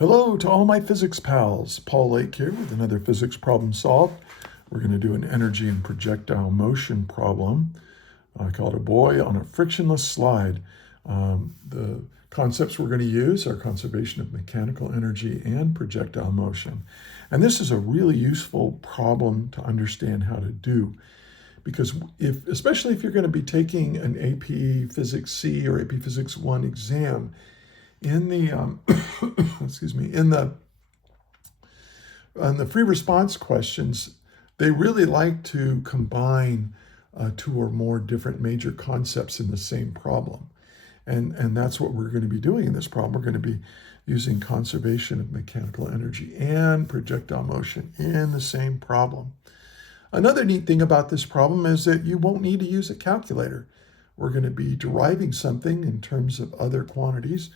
Hello to all my physics pals. Paul Lake here with another physics problem solved. We're going to do an energy and projectile motion problem called a boy on a frictionless slide. The concepts we're going to use are conservation of mechanical energy and projectile motion. And this is a really useful problem to understand how to do, because especially if you're going to be taking an AP Physics C or AP Physics 1 exam, in the excuse me, in the free response questions, they really like to combine two or more different major concepts in the same problem. And that's what we're going to be doing in this problem. We're going to be using conservation of mechanical energy and projectile motion in the same problem. Another neat thing about this problem is that you won't need to use a calculator. We're going to be deriving something in terms of other quantities.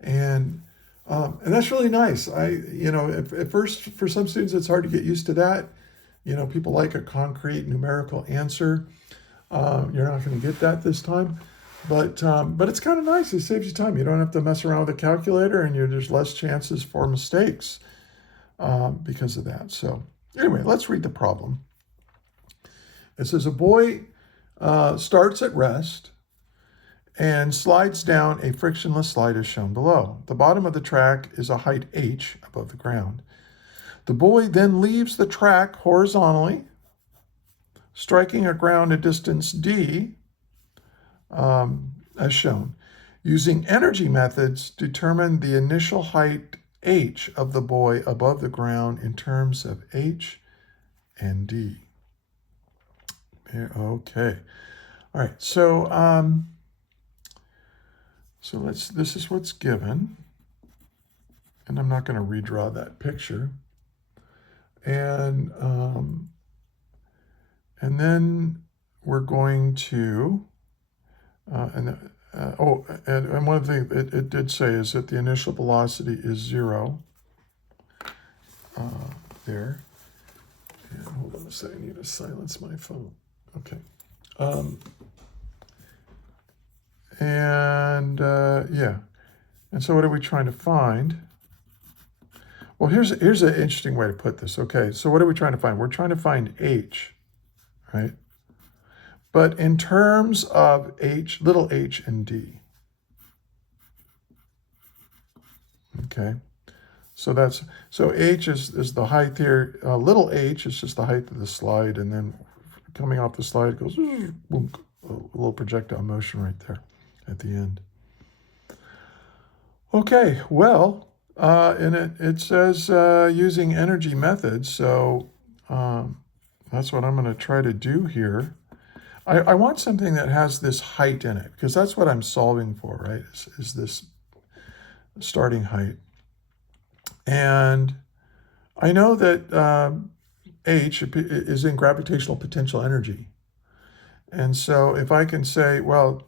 And that's really nice. At first, for some students, it's hard to get used to that. People like a concrete numerical answer. You're not going to get that this time, but it's kind of nice. It saves you time. You don't have to mess around with a calculator, and there's less chances for mistakes because of that. So anyway, let's read the problem. It says a boy starts at rest and slides down a frictionless slide as shown below. The bottom of the track is a height h above the ground. The boy then leaves the track horizontally, striking a ground at distance d, as shown. Using energy methods, determine the initial height h of the boy above the ground in terms of h and d. Okay. All right. So this is what's given, and I'm not going to redraw that picture. And then we're going to, and one of the things it did say is that the initial velocity is 0 there. And hold on a second, I need to silence my phone. Okay. And so what are we trying to find? Well, here's an interesting way to put this. Okay, so what are we trying to find? We're trying to find h, right? But in terms of h, little h and d. Okay, so h is the height here. Little h is just the height of the slide, and then coming off the slide it goes boom, a little projectile motion right there at the end. Okay, well, and it says using energy methods, so that's what I'm going to try to do here. I want something that has this height in it, because that's what I'm solving for, right, is this starting height. And I know that h is in gravitational potential energy. And so if I can say, well,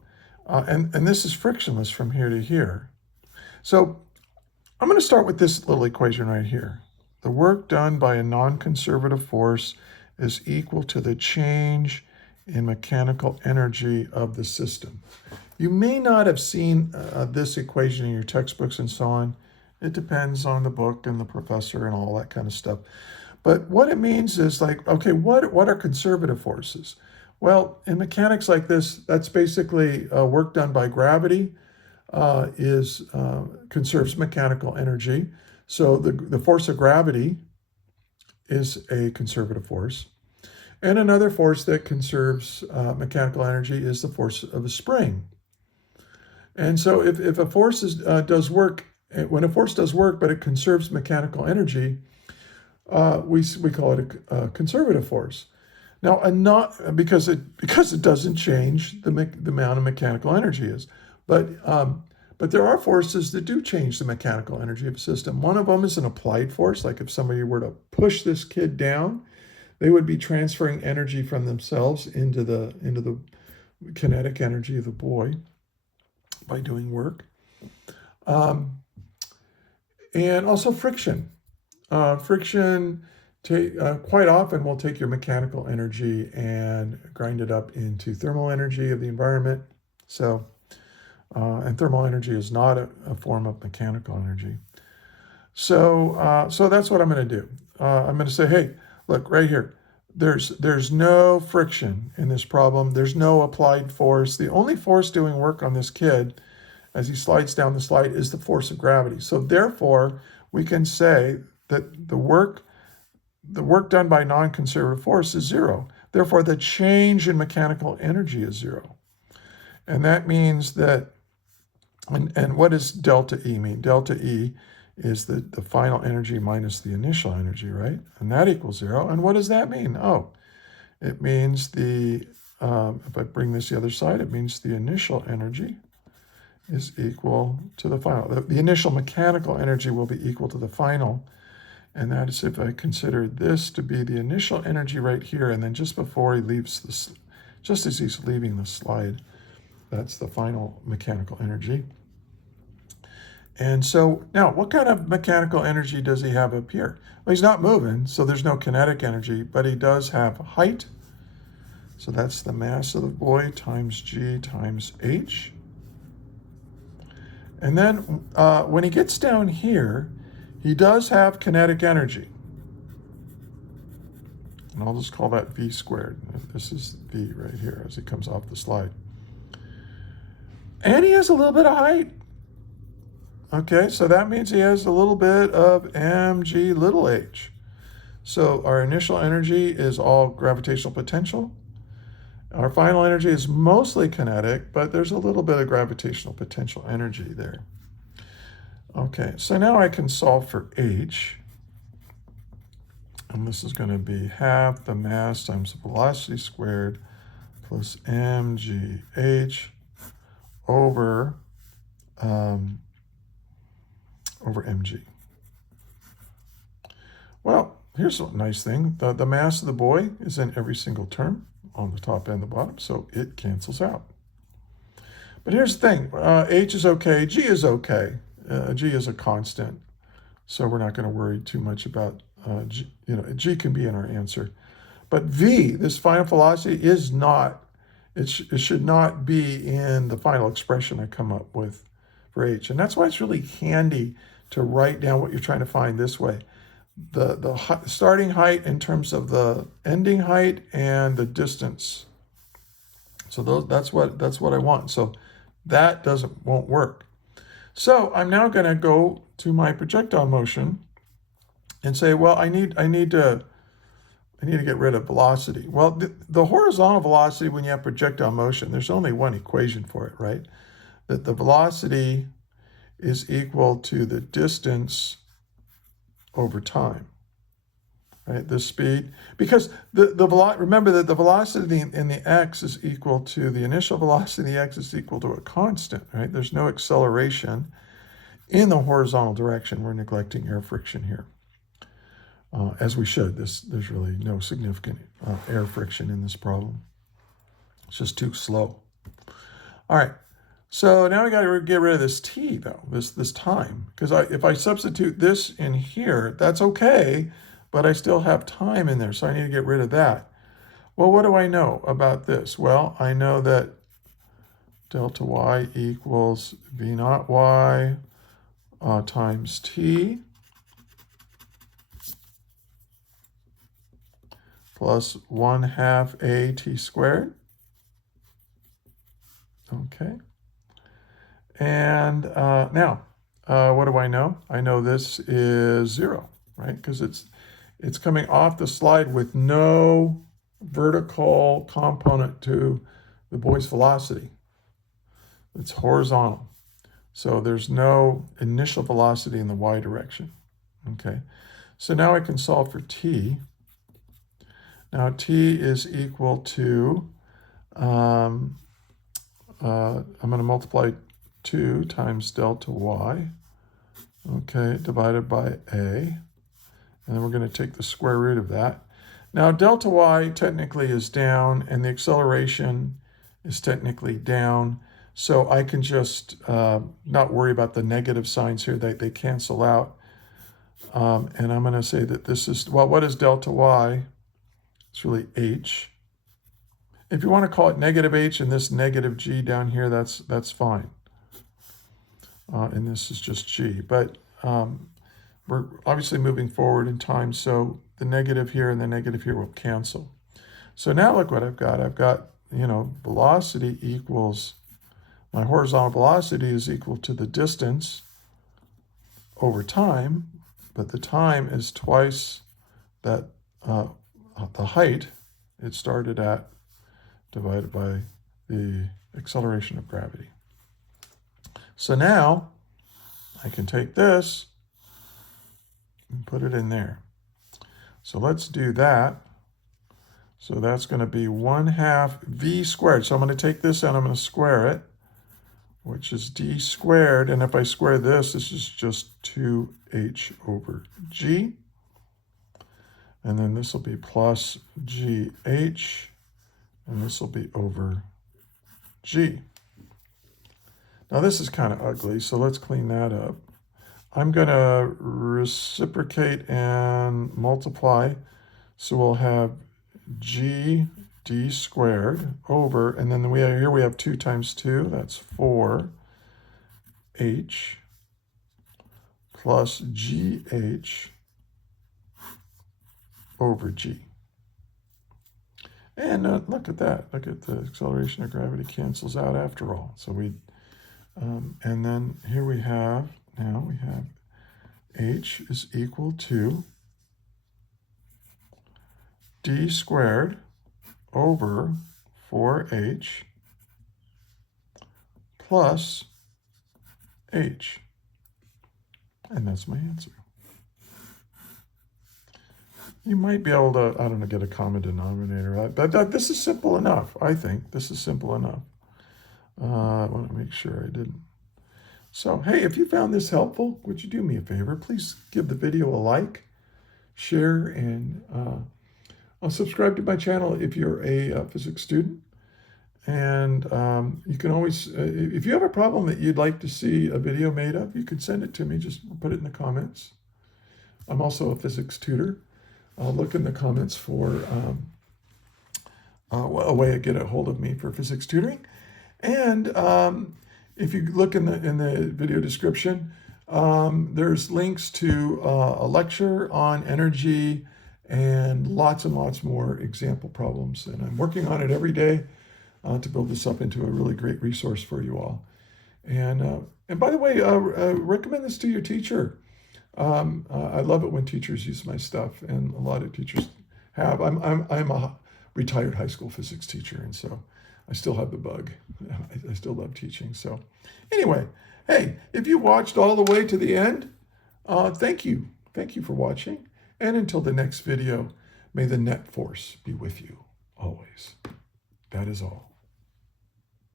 and this is frictionless from here to here. So I'm going to start with this little equation right here. The work done by a non-conservative force is equal to the change in mechanical energy of the system. You may not have seen this equation in your textbooks and so on. It depends on the book and the professor and all that kind of stuff. But what it means is like, okay, what are conservative forces? Well, in mechanics like this, that's basically work done by gravity conserves mechanical energy. So the force of gravity is a conservative force. And another force that conserves mechanical energy is the force of a spring. And so if a force does work, when a force does work but it conserves mechanical energy, we call it a conservative force. Now, because it doesn't change the amount of mechanical energy is, but there are forces that do change the mechanical energy of a system. One of them is an applied force. Like if somebody were to push this kid down, they would be transferring energy from themselves into the kinetic energy of the boy by doing work. And also friction. Friction quite often will take your mechanical energy and grind it up into thermal energy of the environment. So, and thermal energy is not a form of mechanical energy. So that's what I'm going to do. I'm going to say, hey, look right here. There's no friction in this problem. There's no applied force. The only force doing work on this kid as he slides down the slide is the force of gravity. So therefore, we can say that the work done by non-conservative force is zero. Therefore, the change in mechanical energy is zero. And that means that, and what does delta E mean? Delta E is the final energy minus the initial energy, right? And that equals zero. And what does that mean? Oh, it means if I bring this the other side, it means the initial energy is equal to the final. The initial mechanical energy will be equal to the final. And that is if I consider this to be the initial energy right here, and then just before he leaves this, just as he's leaving the slide, that's the final mechanical energy. And so now, what kind of mechanical energy does he have up here? Well, he's not moving, so there's no kinetic energy, but he does have height. So that's the mass of the boy times g times h. And then when he gets down here, he does have kinetic energy. And I'll just call that v squared. This is v right here as he comes off the slide. And he has a little bit of height. Okay, so that means he has a little bit of mg little h. So our initial energy is all gravitational potential. Our final energy is mostly kinetic, but there's a little bit of gravitational potential energy there. Okay, so now I can solve for h. And this is going to be half the mass times the velocity squared plus mgh over mg. Well, here's a nice thing. The mass of the boy is in every single term on the top and the bottom, so it cancels out. But here's the thing. H is okay. G is okay. G is a constant, so we're not going to worry too much about G. G can be in our answer. But V, this final velocity, is not. It should not be in the final expression I come up with for H. And that's why it's really handy to write down what you're trying to find this way. The starting height in terms of the ending height and the distance. So that's what I want. So that won't work. So I'm now going to go to my projectile motion and say, well, I need to get rid of velocity. Well, the horizontal velocity, when you have projectile motion, there's only one equation for it, right? That the velocity is equal to the distance over time, right? The speed, because remember that the velocity in the x is equal to the initial velocity in the x is equal to a constant, right? There's no acceleration in the horizontal direction. We're neglecting air friction here. As we should. There's really no significant air friction in this problem. It's just too slow. All right, so now we got to get rid of this t, though, this time. Because if I substitute this in here, that's okay, but I still have time in there, so I need to get rid of that. Well, what do I know about this? Well, I know that delta y equals v naught y times t plus 1/2 a t squared. Okay. And now, what do I know? I know this is 0, right? Because it's coming off the slide with no vertical component to the boy's velocity. It's horizontal. So there's no initial velocity in the y direction. Okay. So now I can solve for t. Now t is equal to, I'm going to multiply 2 times delta y, okay, divided by a, and then we're going to take the square root of that. Now delta y technically is down, and the acceleration is technically down, so I can just not worry about the negative signs here. They cancel out, and I'm going to say that this is, well, what is delta y? It's really h. If you want to call it negative h and this negative g down here, that's fine. And this is just g. But we're obviously moving forward in time, so the negative here and the negative here will cancel. So now look what I've got. I've got, velocity equals, my horizontal velocity is equal to the distance over time, but the time is twice that the height it started at divided by the acceleration of gravity. So now I can take this and put it in there. So let's do that. So that's going to be 1/2 v squared. So I'm going to take this and I'm going to square it, which is d squared. And if I square this, this is just 2h over g. And then this will be plus gh, and this will be over g. Now this is kind of ugly, so let's clean that up. I'm going to reciprocate and multiply. So we'll have g d squared over, and then here we have 2 times 2, that's 4h plus gh over g. And look at that. Look at the acceleration of gravity cancels out after all. So and then here we have h is equal to d squared over 4h plus h. And that's my answer. You might be able to, I don't know, get a common denominator. But this is simple enough, I think. This is simple enough. I want to make sure I didn't. So, hey, if you found this helpful, would you do me a favor? Please give the video a like, share, and subscribe to my channel if you're a physics student. And you can always, if you have a problem that you'd like to see a video made of, you can send it to me. Just put it in the comments. I'm also a physics tutor. I'll look in the comments for a way to get a hold of me for physics tutoring. And if you look in the video description, there's links to a lecture on energy and lots more example problems. And I'm working on it every day to build this up into a really great resource for you all. And by the way, recommend this to your teacher. I love it when teachers use my stuff, and a lot of teachers have. I'm a retired high school physics teacher, and so I still have the bug. I still love teaching. So anyway, hey, if you watched all the way to the end, thank you. Thank you for watching. And until the next video, may the net force be with you always. That is all.